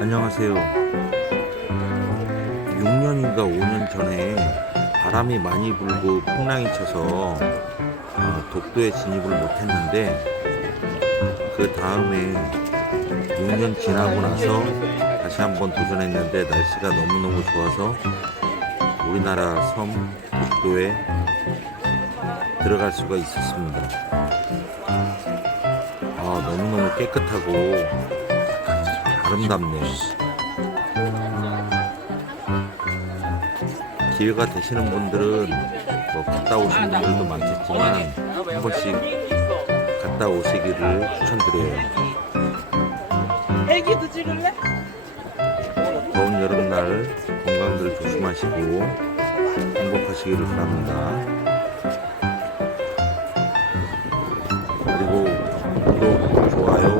안녕하세요. 6년인가 5년 전에 바람이 많이 불고 풍랑이 쳐서 어, 독도에 진입을 못했는데 그 다음에 6년 지나고 나서 다시 한번 도전했는데 날씨가 너무너무 좋아서 우리나라 섬 독도에 들어갈 수가 있었습니다. 아, 너무너무 깨끗하고 아름답네요. 기회가 되시는 분들은 뭐 갔다 오신 분들도 많겠지만 한 번씩 갔다 오시기를 추천드려요. 애기도 찍을래? 더운 여름날 건강들 조심하시고 행복하시기를 바랍니다. 그리고 구독, 좋아요